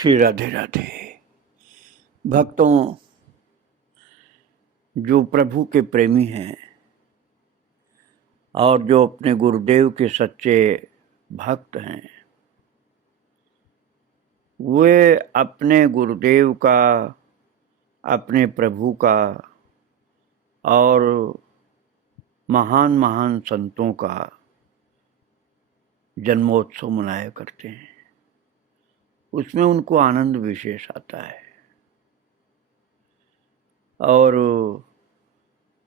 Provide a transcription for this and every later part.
श्री राधे राधे। भक्तों, जो प्रभु के प्रेमी हैं और जो अपने गुरुदेव के सच्चे भक्त हैं, वे अपने गुरुदेव का, अपने प्रभु का और महान महान संतों का जन्मोत्सव मनाया करते हैं। उसमें उनको आनंद विशेष आता है। और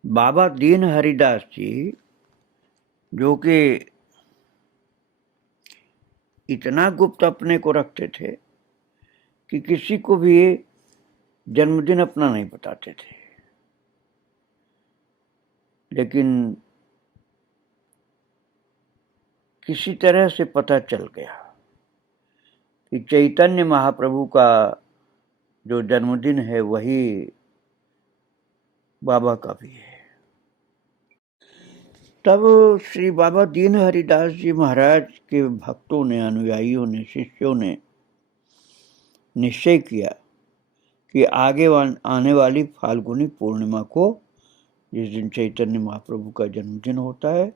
बाबा दीन हरिदास जी, जो कि इतना गुप्त अपने को रखते थे कि किसी को भी जन्मदिन अपना नहीं बताते थे, लेकिन किसी तरह से पता चल गया कि चैतन्य महाप्रभु का जो जन्मदिन है वही बाबा का भी है। तब श्री बाबा दीन हरिदास जी महाराज के भक्तों ने, अनुयायियों ने, शिष्यों ने निश्चय किया कि आगे आने वाली फाल्गुनी पूर्णिमा को, जिस दिन चैतन्य महाप्रभु का जन्मदिन होता है,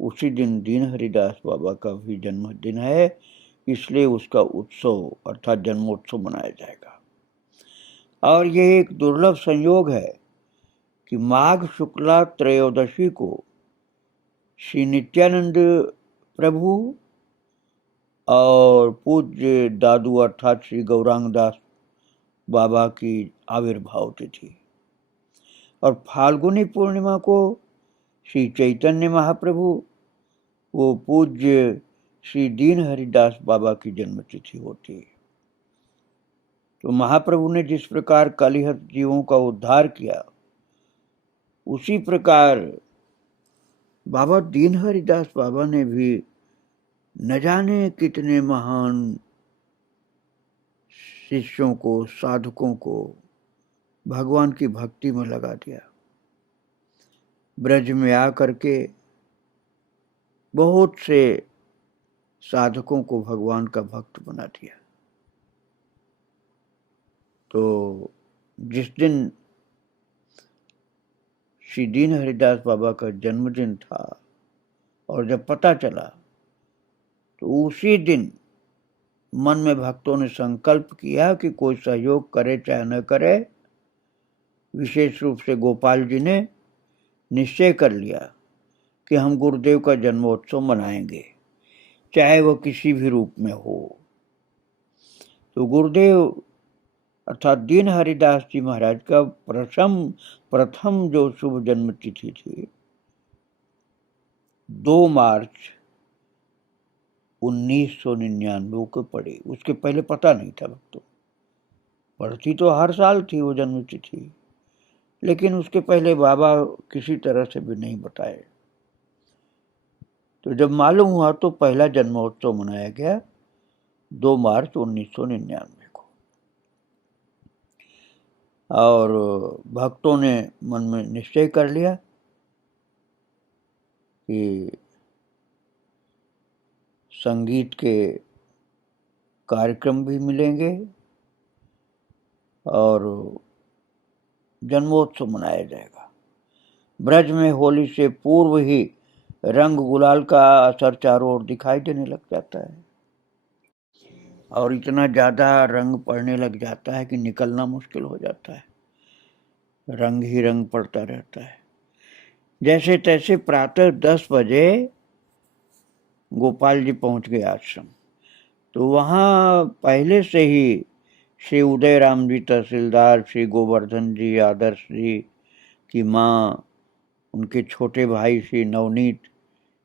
उसी दिन दीन हरिदास बाबा का भी जन्मदिन है, इसलिए उसका उत्सव अर्थात जन्मोत्सव मनाया जाएगा। और यह एक दुर्लभ संयोग है कि माघ शुक्ला त्रयोदशी को श्री नित्यानंद प्रभु और पूज्य दादू अर्थात श्री गौरांग दास बाबा की आविर्भाव तिथि, और फाल्गुनी पूर्णिमा को श्री चैतन्य महाप्रभु वो पूज्य श्री दीन हरिदास बाबा की जन्मतिथि होती है। तो महाप्रभु ने जिस प्रकार कलिहत जीवों का उद्धार किया, उसी प्रकार बाबा दीन हरिदास बाबा ने भी न जाने कितने महान शिष्यों को, साधकों को भगवान की भक्ति में लगा दिया। ब्रज में आकर के बहुत से साधकों को भगवान का भक्त बना दिया। तो जिस दिन श्री दीन हरिदास बाबा का जन्मदिन था और जब पता चला, तो उसी दिन मन में भक्तों ने संकल्प किया कि कोई सहयोग करे चाहे न करे, विशेष रूप से गोपाल जी ने निश्चय कर लिया कि हम गुरुदेव का जन्मोत्सव मनाएंगे, चाहे वह किसी भी रूप में हो। तो गुरुदेव अर्थात दीन हरिदास जी महाराज का प्रथम जो शुभ जन्म तिथि थी 2 मार्च 1999 को पड़ी। उसके पहले पता नहीं था भक्तों। पड़ती तो हर साल थी वो जन्म तिथि, लेकिन उसके पहले बाबा किसी तरह से भी नहीं बताए। तो जब मालूम हुआ तो पहला जन्मोत्सव मनाया गया 2 मार्च 1999 को। और भक्तों ने मन में निश्चय कर लिया कि संगीत के कार्यक्रम भी मिलेंगे और जन्मोत्सव मनाया जाएगा। ब्रज में होली से पूर्व ही रंग गुलाल का असर चारों ओर दिखाई देने लग जाता है, और इतना ज़्यादा रंग पड़ने लग जाता है कि निकलना मुश्किल हो जाता है। रंग ही रंग पड़ता रहता है। जैसे तैसे प्रातः 10 बजे गोपाल जी पहुंच गए आश्रम। तो वहाँ पहले से ही श्री उदय राम जी तहसीलदार, श्री गोवर्धन जी, आदर्श जी की माँ, उनके छोटे भाई श्री नवनीत,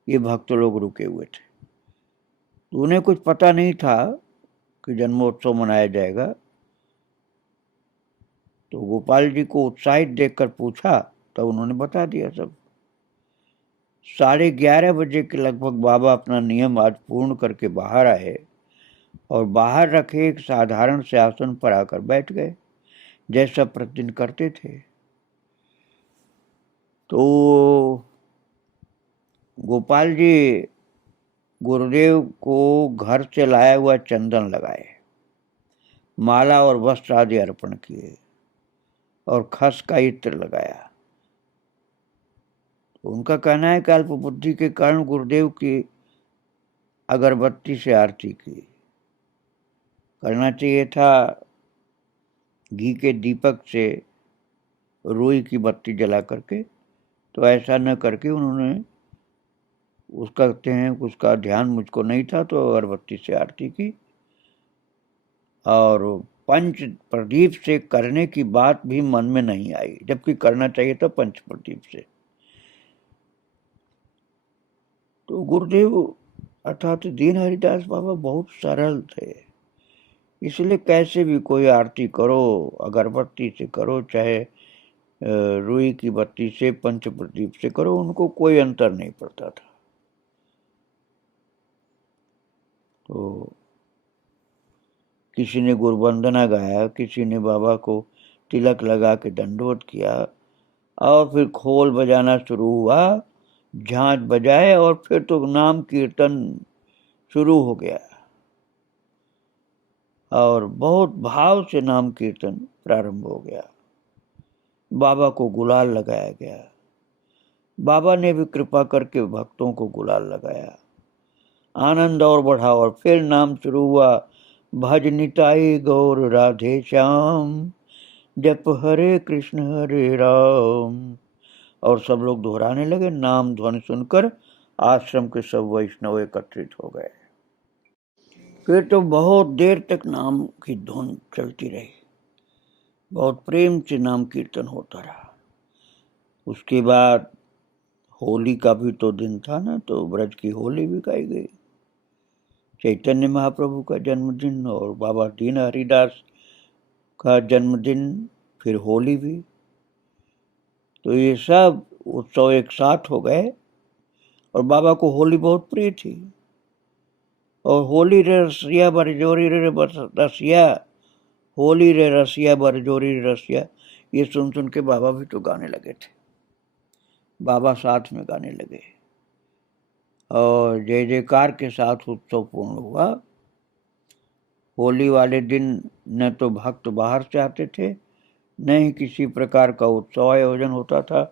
ये भक्त लोग रुके हुए थे। तो उन्हें कुछ पता नहीं था कि जन्मोत्सव मनाया जाएगा। तो गोपाल जी को उत्साहित देखकर पूछा, तो उन्होंने बता दिया सब। 11:30 बजे के लगभग बाबा अपना नियम आज पूर्ण करके बाहर आए और बाहर रखे एक साधारण से आसन पर आकर बैठ गए, जैसा प्रतिदिन करते थे। तो गोपाल जी गुरुदेव को घर से लाया हुआ चंदन लगाए माला और वस्त्र आदि अर्पण किए और खस का इत्र लगाया। उनका कहना है कि अल्प बुद्धि के कारण गुरुदेव की अगरबत्ती से आरती की। करना चाहिए था घी के दीपक से रुई की बत्ती जला करके, तो ऐसा न करके उन्होंने उसका कहते हैं उसका ध्यान मुझको नहीं था तो अगरबत्ती से आरती की। और पंच प्रदीप से करने की बात भी मन में नहीं आई, जबकि करना चाहिए था पंच प्रदीप से। तो गुरुदेव अर्थात दीन हरिदास बाबा बहुत सरल थे, इसलिए कैसे भी कोई आरती करो, अगरबत्ती से करो, चाहे रुई की बत्ती से, पंच प्रदीप से करो, उनको कोई अंतर नहीं पड़ता था। तो किसी ने गुरुवंदना गाया, किसी ने बाबा को तिलक लगा के दंडवत किया, और फिर खोल बजाना शुरू हुआ, झांझ बजाए, और फिर तो नाम कीर्तन शुरू हो गया और बहुत भाव से नाम कीर्तन प्रारंभ हो गया। बाबा को गुलाल लगाया गया, बाबा ने भी कृपा करके भक्तों को गुलाल लगाया। आनंद और बढ़ा और फिर नाम शुरू हुआ, भज निताई गौर राधे श्याम, जप हरे कृष्ण हरे राम। और सब लोग दोहराने लगे। नाम ध्वनि सुनकर आश्रम के सब वैष्णव एकत्रित हो गए। फिर तो बहुत देर तक नाम की धुन चलती रही, बहुत प्रेम से नाम कीर्तन होता रहा। उसके बाद होली का भी तो दिन था ना, तो ब्रज की होली भी गाई गई। चैतन्य महाप्रभु का जन्मदिन और बाबा दीन हरिदास का जन्मदिन, फिर होली भी, तो ये सब उत्सव एक साथ हो गए। और बाबा को होली बहुत प्रिय थी, और होली रे रसिया बरजोरी रे रसिया, होली रे रसिया बरजोरी रे रसिया, ये सुन सुन के बाबा भी तो गाने लगे थे। बाबा साथ में गाने लगे और जय जयकार के साथ उत्सव पूर्ण हुआ। होली वाले दिन न तो भक्त बाहर से आते थे, न ही किसी प्रकार का उत्सव आयोजन होता था।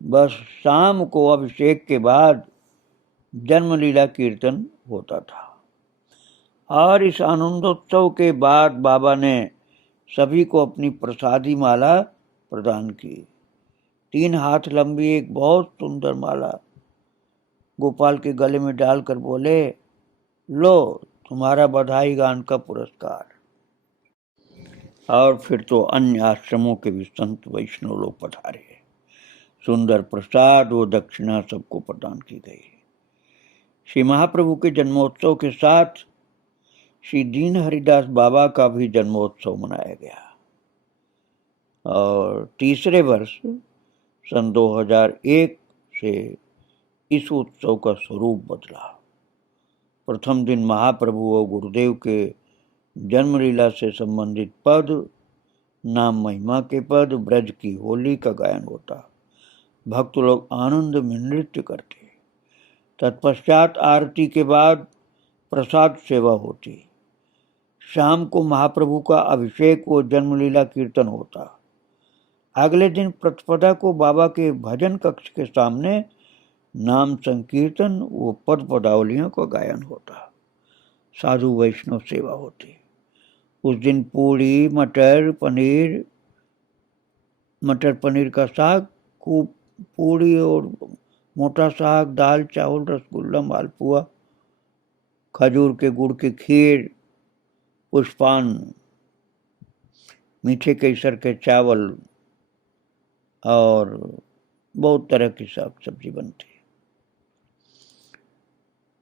बस शाम को अभिषेक के बाद जन्मलीला कीर्तन होता था। और इस आनंदोत्सव के बाद बाबा ने सभी को अपनी प्रसादी माला प्रदान की। 3 हाथ लंबी एक बहुत सुंदर माला गोपाल के गले में डालकर बोले, लो तुम्हारा बधाई गान का पुरस्कार। और फिर तो अन्य आश्रमों के भी संत वैष्णव लोग पधारे। सुंदर प्रसाद व दक्षिणा सबको प्रदान की गई। श्री महाप्रभु के जन्मोत्सव के साथ श्री दीन हरिदास बाबा का भी जन्मोत्सव मनाया गया। और तीसरे वर्ष सन 2001 से इस उत्सव का स्वरूप बदला। प्रथम दिन महाप्रभु और गुरुदेव के जन्मलीला से संबंधित पद, नाम महिमा के पद, ब्रज की होली का गायन होता। भक्त लोग आनंद में नृत्य करते। तत्पश्चात आरती के बाद प्रसाद सेवा होती। शाम को महाप्रभु का अभिषेक व जन्मलीला कीर्तन होता। अगले दिन प्रतिपदा को बाबा के भजन कक्ष के सामने नाम संकीर्तन व पद पदावलियों का गायन होता। साधु वैष्णव सेवा होती। उस दिन पूड़ी, मटर पनीर का साग, खूब पूड़ी और मोटा साग, दाल चावल, रसगुल्ला, मालपुआ, खजूर के गुड़ की खीर, पुष्पान, मीठे केसर के चावल और बहुत तरह की साग सब्जी बनती।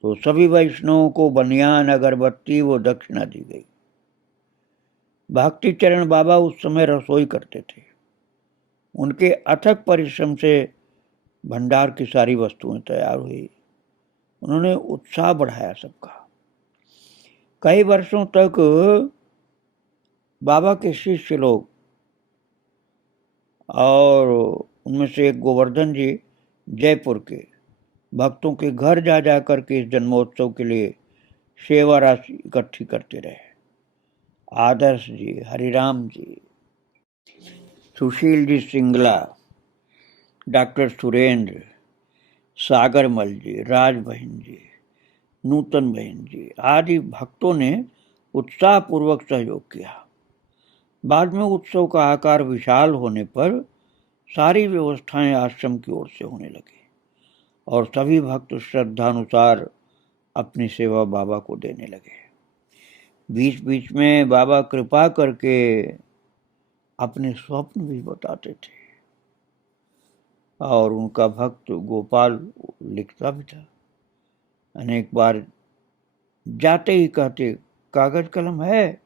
तो सभी वैष्णवों को बनियान, अगरबत्ती व दक्षिणा दी गई। भक्ति चरण बाबा उस समय रसोई करते थे। उनके अथक परिश्रम से भंडार की सारी वस्तुएं तैयार हुई। उन्होंने उत्साह बढ़ाया सबका। कई वर्षों तक बाबा के शिष्य लोग, और उनमें से एक गोवर्धन जी जयपुर के, भक्तों के घर जा जाकर के इस जन्मोत्सव के लिए सेवा राशि इकट्ठी करते रहे। आदर्श जी, हरिराम जी, सुशील जी सिंगला, डॉक्टर सुरेंद्र, सागर मल जी, राज बहन जी, नूतन बहन जी आदि भक्तों ने उत्साहपूर्वक सहयोग किया। बाद में उत्सव का आकार विशाल होने पर सारी व्यवस्थाएं आश्रम की ओर से होने लगी और सभी भक्त श्रद्धानुसार अपनी सेवा बाबा को देने लगे। बीच बीच में बाबा कृपा करके अपने स्वप्न भी बताते थे और उनका भक्त गोपाल लिखता भी था। अनेक बार जाते ही कहते, कागज कलम है,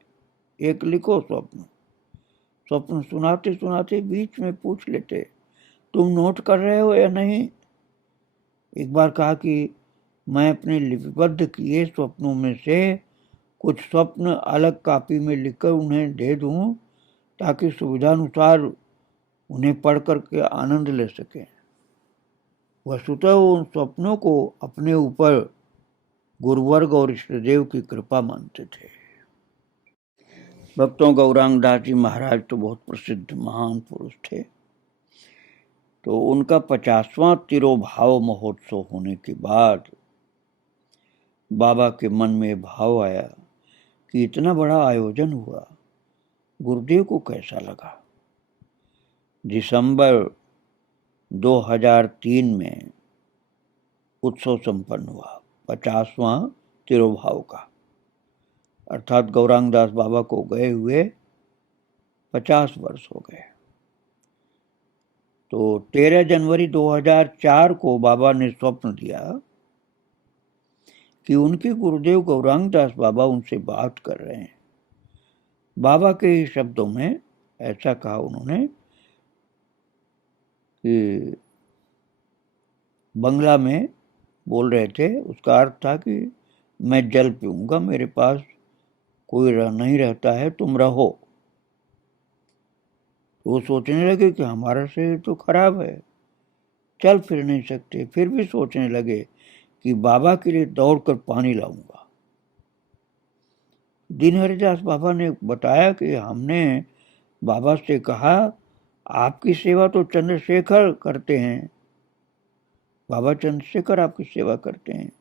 एक लिखो स्वप्न। स्वप्न सुनाते सुनाते बीच में पूछ लेते, तुम नोट कर रहे हो या नहीं। एक बार कहा कि मैं अपने लिपिबद्ध किए स्वप्नों में से कुछ स्वप्न अलग कॉपी में लिखकर उन्हें दे दूं ताकि सुविधानुसार उन्हें पढ़ करके आनंद ले सकें। वस्तुतः उन स्वप्नों को अपने ऊपर गुरुवर्ग और इष्टदेव की कृपा मानते थे। भक्तों, गौरांग दास जी महाराज तो बहुत प्रसिद्ध महान पुरुष थे। तो उनका 50वां तिरोभाव महोत्सव होने के बाद बाबा के मन में भाव आया कि इतना बड़ा आयोजन हुआ, गुरुदेव को कैसा लगा। दिसंबर 2003 में उत्सव संपन्न हुआ 50वां तिरोभाव का, अर्थात गौरांग दास बाबा को गए हुए 50 वर्ष हो गए। तो 13 जनवरी 2004 को बाबा ने स्वप्न दिया कि उनके गुरुदेव गौरांग दास बाबा उनसे बात कर रहे हैं। बाबा के ही शब्दों में ऐसा कहा उन्होंने कि बंगला में बोल रहे थे, उसका अर्थ था कि मैं जल पीऊंगा, मेरे पास कोई नहीं रहता है, तुम रहो। वो सोचने लगे कि हमारा शरीर तो खराब है, चल फिर नहीं सकते। फिर भी सोचने लगे कि बाबा के लिए दौड़कर पानी लाऊंगा। दीन हरिदास बाबा ने बताया कि हमने बाबा से कहा, आपकी सेवा तो चंद्रशेखर करते हैं, बाबा चंद्रशेखर आपकी सेवा करते हैं,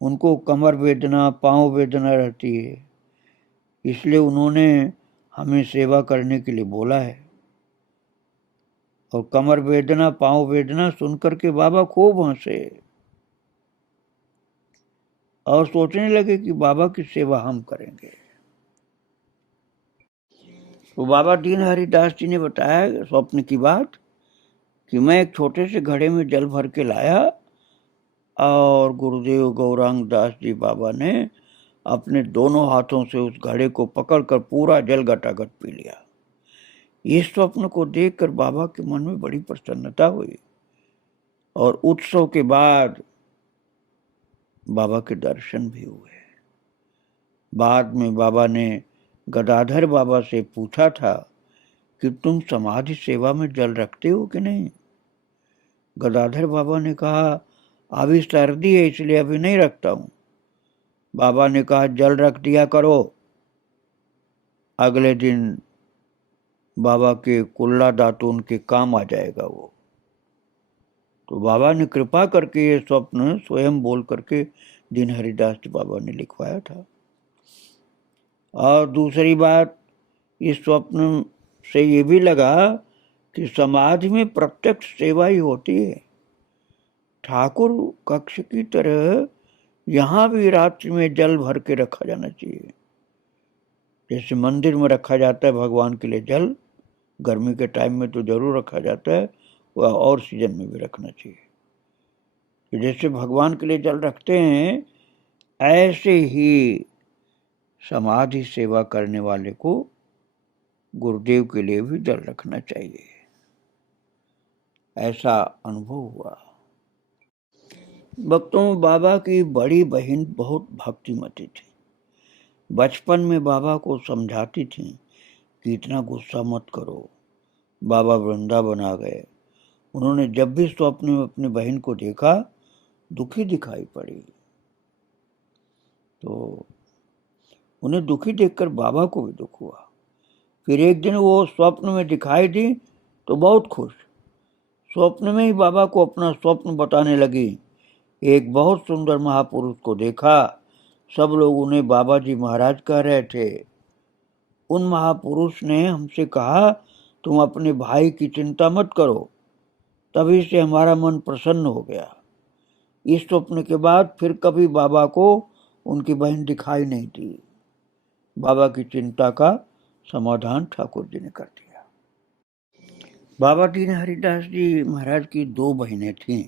उनको कमर वेदना पांव वेदना रहती है, इसलिए उन्होंने हमें सेवा करने के लिए बोला है। और कमर वेदना पांव वेदना सुनकर के बाबा खूब हंसे और सोचने लगे कि बाबा की सेवा हम करेंगे। तो बाबा दीन हरिदास जी ने बताया स्वप्न की बात कि मैं एक छोटे से घड़े में जल भर के लाया और गुरुदेव गौरांग दास जी बाबा ने अपने दोनों हाथों से उस घड़े को पकड़कर पूरा जल गटागट पी लिया। इस स्वप्न को देखकर बाबा के मन में बड़ी प्रसन्नता हुई और उत्सव के बाद बाबा के दर्शन भी हुए। बाद में बाबा ने गदाधर बाबा से पूछा था कि तुम समाधि सेवा में जल रखते हो कि नहीं। गदाधर बाबा ने कहा, अभी सर्दी है इसलिए अभी नहीं रखता हूं। बाबा ने कहा, जल रख दिया करो। अगले दिन बाबा के कुल्ला दातून के काम आ जाएगा वो। तो बाबा ने कृपा करके ये स्वप्न स्वयं बोल करके दीन हरिदास जी बाबा ने लिखवाया था। और दूसरी बात, इस स्वप्न से ये भी लगा कि समाधि में प्रत्यक्ष सेवा ही होती है। ठाकुर कक्ष की तरह यहाँ भी रात्रि में जल भर के रखा जाना चाहिए। जैसे मंदिर में रखा जाता है भगवान के लिए जल, गर्मी के टाइम में तो जरूर रखा जाता है, वह और सीजन में भी रखना चाहिए। तो जैसे भगवान के लिए जल रखते हैं, ऐसे ही समाधि सेवा करने वाले को गुरुदेव के लिए भी जल रखना चाहिए। ऐसा अनुभव हुआ। भक्तों, बाबा की बड़ी बहन बहुत भक्तिमती थी। बचपन में बाबा को समझाती थी कि इतना गुस्सा मत करो, बाबा वृंदावन आ गए। उन्होंने जब भी स्वप्न में अपनी बहन को देखा, दुखी दिखाई पड़ी। तो उन्हें दुखी देखकर बाबा को भी दुख हुआ। फिर एक दिन वो स्वप्न में दिखाई दी तो बहुत खुश। स्वप्न में ही बाबा को अपना स्वप्न बताने लगी। एक बहुत सुंदर महापुरुष को देखा। सब लोग उन्हें बाबा जी महाराज कह रहे थे। उन महापुरुष ने हमसे कहा, तुम अपने भाई की चिंता मत करो। तभी से हमारा मन प्रसन्न हो गया। इस स्वप्न के बाद फिर कभी बाबा को उनकी बहन दिखाई नहीं दी। बाबा की चिंता का समाधान ठाकुर जी ने कर दिया। बाबा दीन हरिदास जी महाराज की 2 बहनें थीं।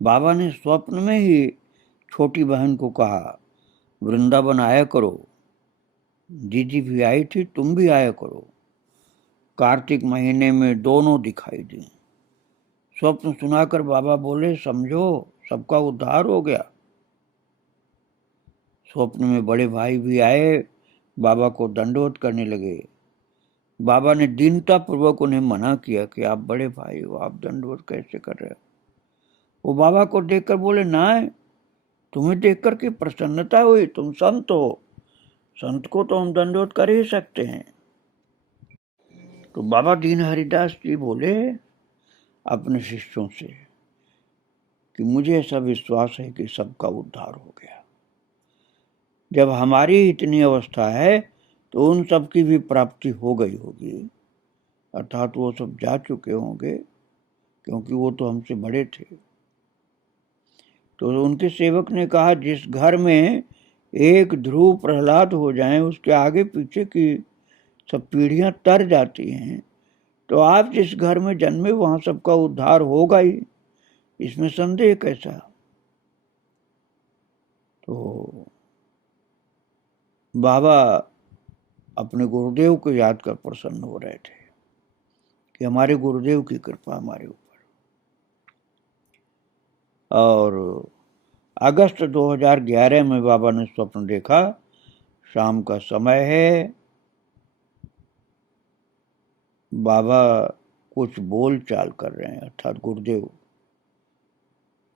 बाबा ने स्वप्न में ही छोटी बहन को कहा, वृंदावन आया करो। दीदी भी आई थी, तुम भी आया करो। कार्तिक महीने में दोनों दिखाई दी। स्वप्न सुनाकर बाबा बोले, समझो सबका उद्धार हो गया। स्वप्न में बड़े भाई भी आए, बाबा को दंडवत करने लगे। बाबा ने दीनता पूर्वक उन्हें मना किया कि आप बड़े भाई हो, आप दंडवत कैसे कर रहे हो। वो बाबा को देखकर बोले, ना, तुम्हें देखकर की प्रसन्नता हुई, तुम संत हो, संत को तो हम दंडवत कर ही सकते हैं। तो बाबा दीन हरिदास जी बोले अपने शिष्यों से कि मुझे ऐसा विश्वास है कि सबका उद्धार हो गया। जब हमारी इतनी अवस्था है तो उन सब की भी प्राप्ति हो गई होगी, अर्थात वो सब जा चुके होंगे, क्योंकि वो तो हमसे बड़े थे। तो उनके सेवक ने कहा, जिस घर में एक ध्रुव प्रहलाद हो जाए, उसके आगे पीछे की सब पीढ़ियां तर जाती हैं। तो आप जिस घर में जन्मे वहां सबका उद्धार होगा ही, इसमें संदेह कैसा। तो बाबा अपने गुरुदेव को याद कर प्रसन्न हो रहे थे कि हमारे गुरुदेव की कृपा हमारे ऊपर। और अगस्त 2011 में बाबा ने स्वप्न देखा, शाम का समय है, बाबा कुछ बोल चाल कर रहे हैं, अर्थात गुरुदेव।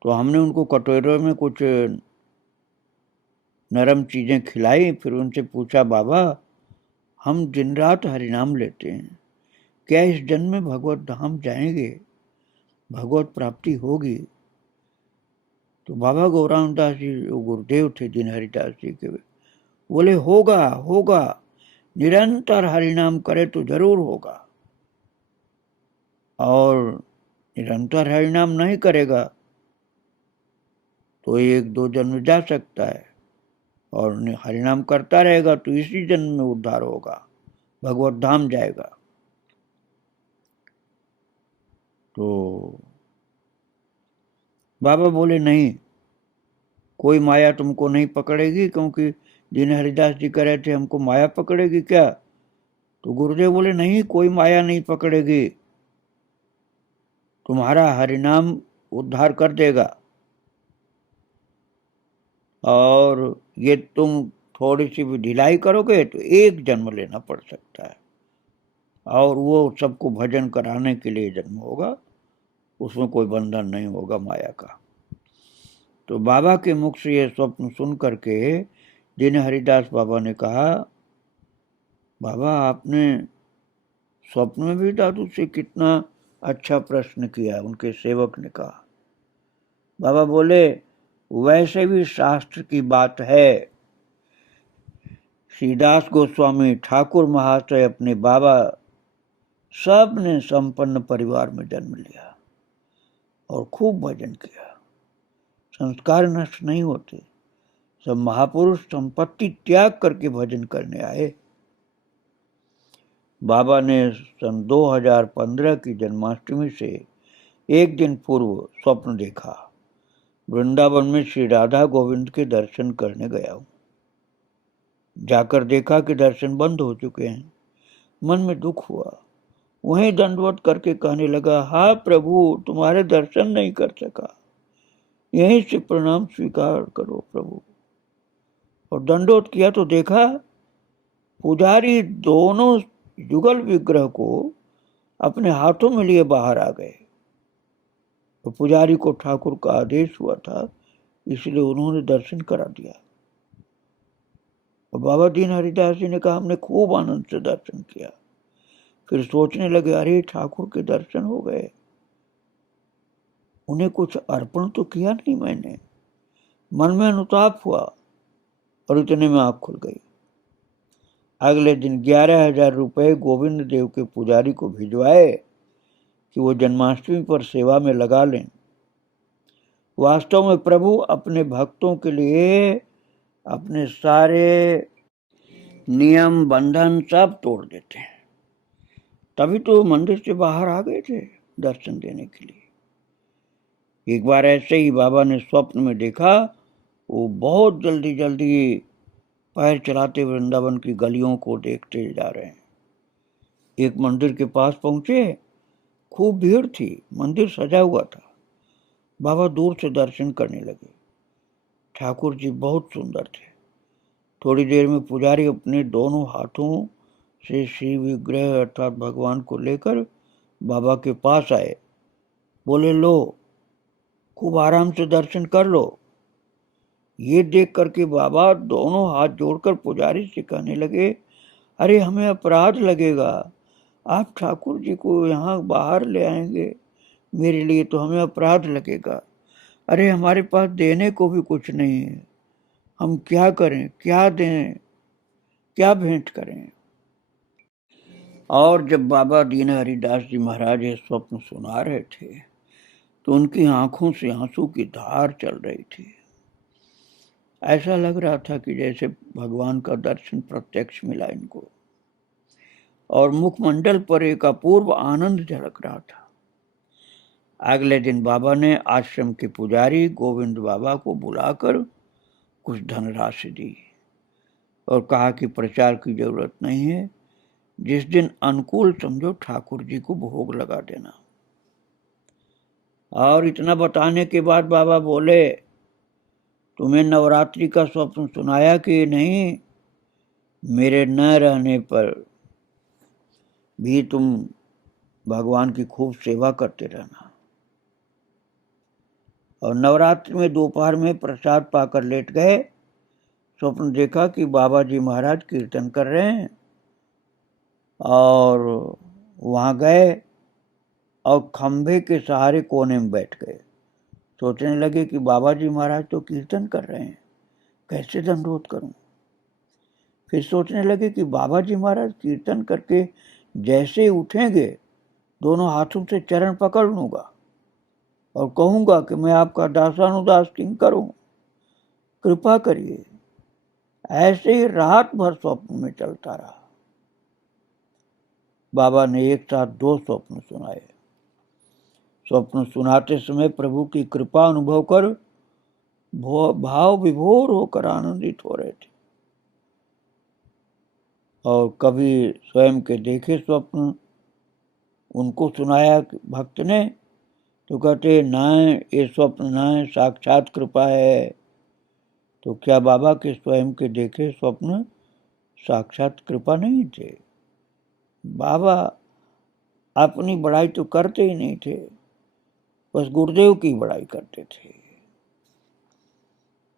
तो हमने उनको कटोरे में कुछ नरम चीजें खिलाई। फिर उनसे पूछा, बाबा हम दिन रात हरिनाम लेते हैं, क्या इस जन्म में भगवत धाम जाएंगे, भगवत प्राप्ति होगी। तो बाबा गौरांगदास जी गुरुदेव थे दीन हरिदास जी के, बोले होगा होगा, निरंतर हरिनाम करे तो जरूर होगा। और निरंतर हरिनाम नहीं करेगा तो 1-2 जन्म जा सकता है, और हरिनाम करता रहेगा तो इसी जन्म में उद्धार होगा, भगवत धाम जाएगा। तो बाबा बोले, नहीं, कोई माया तुमको नहीं पकड़ेगी, क्योंकि दीन हरिदास जी कह रहे थे हमको माया पकड़ेगी क्या। तो गुरुदेव बोले, नहीं, कोई माया नहीं पकड़ेगी, तुम्हारा हरिनाम उद्धार कर देगा। और ये तुम थोड़ी सी भी ढिलाई करोगे तो 1 जन्म लेना पड़ सकता है, और वो सबको भजन कराने के लिए जन्म होगा, उसमें कोई बंधन नहीं होगा माया का। तो बाबा के मुख से ये स्वप्न सुन करके दीन हरिदास बाबा ने कहा, बाबा आपने स्वप्न में भी दादू से कितना अच्छा प्रश्न किया। उनके सेवक ने कहा। बाबा बोले, वैसे भी शास्त्र की बात है, श्रीदास गोस्वामी ठाकुर महाशय अपने बाबा सब ने संपन्न परिवार में जन्म लिया और खूब भजन किया। संस्कार नष्ट नहीं होते। सब महापुरुष संपत्ति त्याग करके भजन करने आए। बाबा ने सन 2015 की जन्माष्टमी से 1 दिन पूर्व स्वप्न देखा। वृंदावन में श्री राधा गोविंद के दर्शन करने गया हूँ। जाकर देखा कि दर्शन बंद हो चुके हैं। मन में दुख हुआ। वहीं दंडवत करके कहने लगा, हाँ प्रभु, तुम्हारे दर्शन नहीं कर सका, यहीं से प्रणाम स्वीकार करो प्रभु। और दंडवत किया तो देखा पुजारी दोनों युगल विग्रह को अपने हाथों में लिए बाहर आ गए। तो पुजारी को ठाकुर का आदेश हुआ था, इसलिए उन्होंने दर्शन करा दिया। और बाबा दीन हरिदास जी ने कहा हमने खूब आनंद से दर्शन किया। फिर सोचने लगे अरे ठाकुर के दर्शन हो गए, उन्हें कुछ अर्पण तो किया नहीं मैंने। मन में अनुताप हुआ और इतने में आँख खुल गई। अगले दिन 11,000 रुपये गोविंद देव के पुजारी को भिजवाए कि वो जन्माष्टमी पर सेवा में लगा लें। वास्तव में प्रभु अपने भक्तों के लिए अपने सारे नियम बंधन सब तोड़ देते हैं। तभी तो मंदिर से बाहर आ गए थे दर्शन देने के लिए। एक बार ऐसे ही बाबा ने स्वप्न में देखा वो बहुत जल्दी जल्दी पैर चलाते वृंदावन की गलियों को देखते जा रहे हैं। एक मंदिर के पास पहुंचे, खूब भीड़ थी, मंदिर सजा हुआ था। बाबा दूर से दर्शन करने लगे। ठाकुर जी बहुत सुंदर थे। थोड़ी देर में पुजारी अपने दोनों हाथों से श्री विग्रह अर्थात भगवान को लेकर बाबा के पास आए। बोले लो खूब आराम से दर्शन कर लो। ये देख करके बाबा दोनों हाथ जोड़कर पुजारी से कहने लगे अरे हमें अपराध लगेगा, आप ठाकुर जी को यहाँ बाहर ले आएंगे, मेरे लिए तो हमें अपराध लगेगा। अरे हमारे पास देने को भी कुछ नहीं है, हम क्या करें, क्या दें, क्या भेंट करें। और जब बाबा दीन हरिदास जी महाराज ये स्वप्न सुना रहे थे तो उनकी आंखों से आंसू की धार चल रही थी। ऐसा लग रहा था कि जैसे भगवान का दर्शन प्रत्यक्ष मिला इनको, और मुखमंडल पर एक अपूर्व आनंद झलक रहा था। अगले दिन बाबा ने आश्रम के पुजारी गोविंद बाबा को बुलाकर कुछ धनराशि दी और कहा कि प्रचार की जरूरत नहीं है, जिस दिन अनुकूल समझो ठाकुर जी को भोग लगा देना। और इतना बताने के बाद बाबा बोले तुम्हें नवरात्रि का स्वप्न सुनाया कि नहीं, मेरे न रहने पर भी तुम भगवान की खूब सेवा करते रहना। और नवरात्रि में दोपहर में प्रसाद पाकर लेट गए। स्वप्न देखा कि बाबा जी महाराज कीर्तन कर रहे हैं और वहां गए और खंभे के सहारे कोने में बैठ गए। सोचने लगे कि बाबा जी महाराज तो कीर्तन कर रहे हैं, कैसे दंडोत करूं। फिर सोचने लगे कि बाबा जी महाराज कीर्तन करके जैसे उठेंगे दोनों हाथों से चरण पकड़ लूंगा और कहूंगा कि मैं आपका दासानुदास किंकर हूं, कृपा करिए। ऐसे ही रात भर स्वप्न में चलता रहा। बाबा ने एक साथ 2 स्वप्न सुनाए। स्वप्न सुनाते समय प्रभु की कृपा अनुभव कर भाव विभोर होकर आनंदित हो रहे थे। और कभी स्वयं के देखे स्वप्न उनको सुनाया भक्त ने तो कहते न ये स्वप्न न साक्षात कृपा है। तो क्या बाबा के स्वयं के देखे स्वप्न साक्षात कृपा नहीं थे? बाबा अपनी बड़ाई तो करते ही नहीं थे, बस गुरुदेव की बड़ाई करते थे।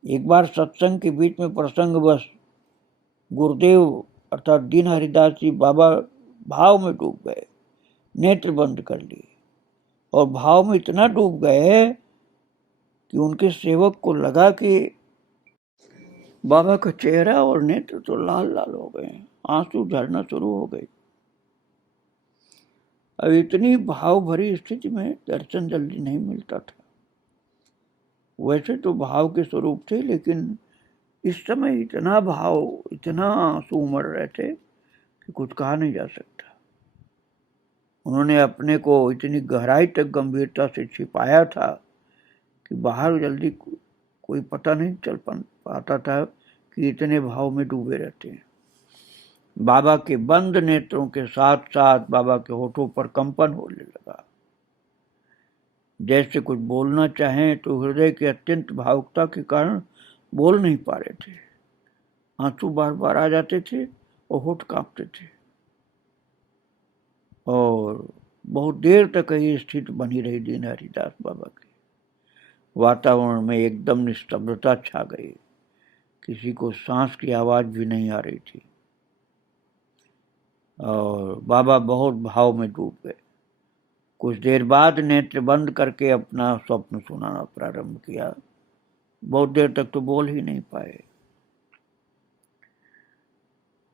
एक बार सत्संग के बीच में प्रसंग बस गुरुदेव अर्थात दीन हरिदास जी बाबा भाव में डूब गए, नेत्र बंद कर लिए और भाव में इतना डूब गए कि उनके सेवक को लगा कि बाबा का चेहरा और नेत्र तो लाल लाल हो गए, आंसू झरना शुरू हो गए। अब इतनी भाव भरी स्थिति में दर्शन जल्दी नहीं मिलता था। वैसे तो भाव के स्वरूप थे, लेकिन इस समय इतना भाव, इतना आंसू उमड़ रहे थे कि कुछ कहा नहीं जा सकता। उन्होंने अपने को इतनी गहराई तक गंभीरता से छिपाया था कि बाहर जल्दी कोई पता नहीं चल पाता था कि इतने भाव में डूबे रहते हैं। बाबा के बंद नेत्रों के साथ साथ बाबा के होठों पर कंपन होने लगा। जैसे कुछ बोलना चाहें तो हृदय की अत्यंत भावुकता के कारण बोल नहीं पा रहे थे। आंसू बार बार आ जाते थे और होठ कांपते थे। और बहुत देर तक ये स्थिति बनी रही दीन हरिदास बाबा की। वातावरण में एकदम निस्तब्धता छा गई। किसी को सांस की आवाज़ भी नहीं आ रही थी और बाबा बहुत भाव में डूब गए। कुछ देर बाद नेत्र बंद करके अपना स्वप्न सुनाना प्रारंभ किया। बहुत देर तक तो बोल ही नहीं पाए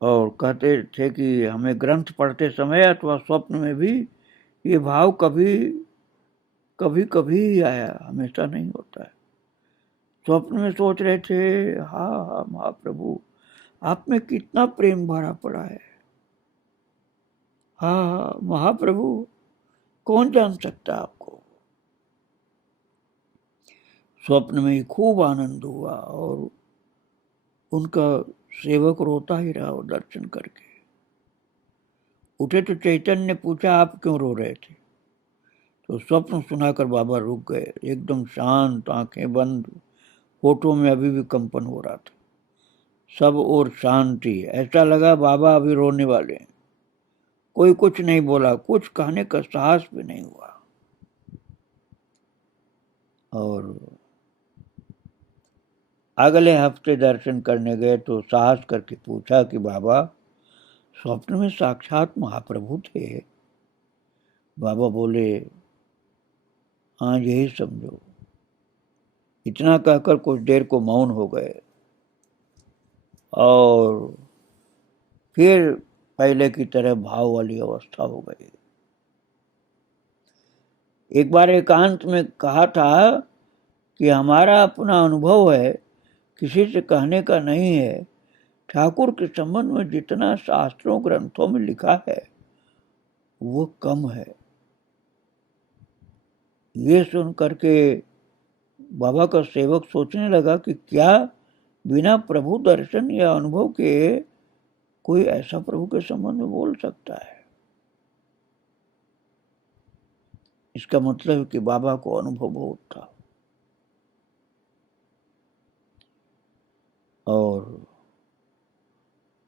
और कहते थे कि हमें ग्रंथ पढ़ते समय अथवा स्वप्न में भी ये भाव कभी कभी कभी ही आया, हमेशा नहीं होता है। स्वप्न में सोच रहे थे, हाँ हाँ महाप्रभु, आप में कितना प्रेम भरा पड़ा है। हाँ हाँ महाप्रभु, कौन जान सकता आपको। स्वप्न में ही खूब आनंद हुआ और उनका सेवक रोता ही रहा वो दर्शन करके। उठे तो चैतन्य ने पूछा, आप क्यों रो रहे थे। तो स्वप्न सुनाकर बाबा रुक गए, एकदम शांत, आंखें बंद, होठों में अभी भी कंपन हो रहा था। सब और शांति, ऐसा लगा बाबा अभी रोने वाले हैं। कोई कुछ नहीं बोला, कुछ कहने का साहस भी नहीं हुआ। और अगले हफ्ते दर्शन करने गए तो साहस करके पूछा कि बाबा, स्वप्न में साक्षात महाप्रभु थे। बाबा बोले, हाँ यही समझो। इतना कहकर कुछ देर को मौन हो गए और फिर पहले की तरह भाव वाली अवस्था हो गई। एक बार एकांत में कहा था कि हमारा अपना अनुभव है, किसी से कहने का नहीं है। ठाकुर के संबंध में जितना शास्त्रों ग्रंथों में लिखा है वो कम है। ये सुन करके बाबा का सेवक सोचने लगा कि क्या बिना प्रभु दर्शन या अनुभव के कोई ऐसा प्रभु के संबंध में बोल सकता है। इसका मतलब है कि बाबा को अनुभव बहुत था। और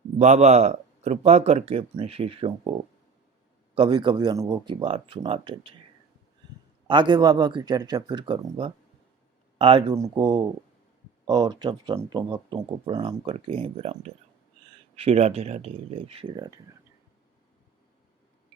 बाबा कृपा करके अपने शिष्यों को कभी कभी अनुभव की बात सुनाते थे। आगे बाबा की चर्चा फिर करूंगा। आज उनको और सब संतों भक्तों को प्रणाम करके यहीं विराम दे रहा हूँ। श्री राधे राधे, जय श्री राधे राधे।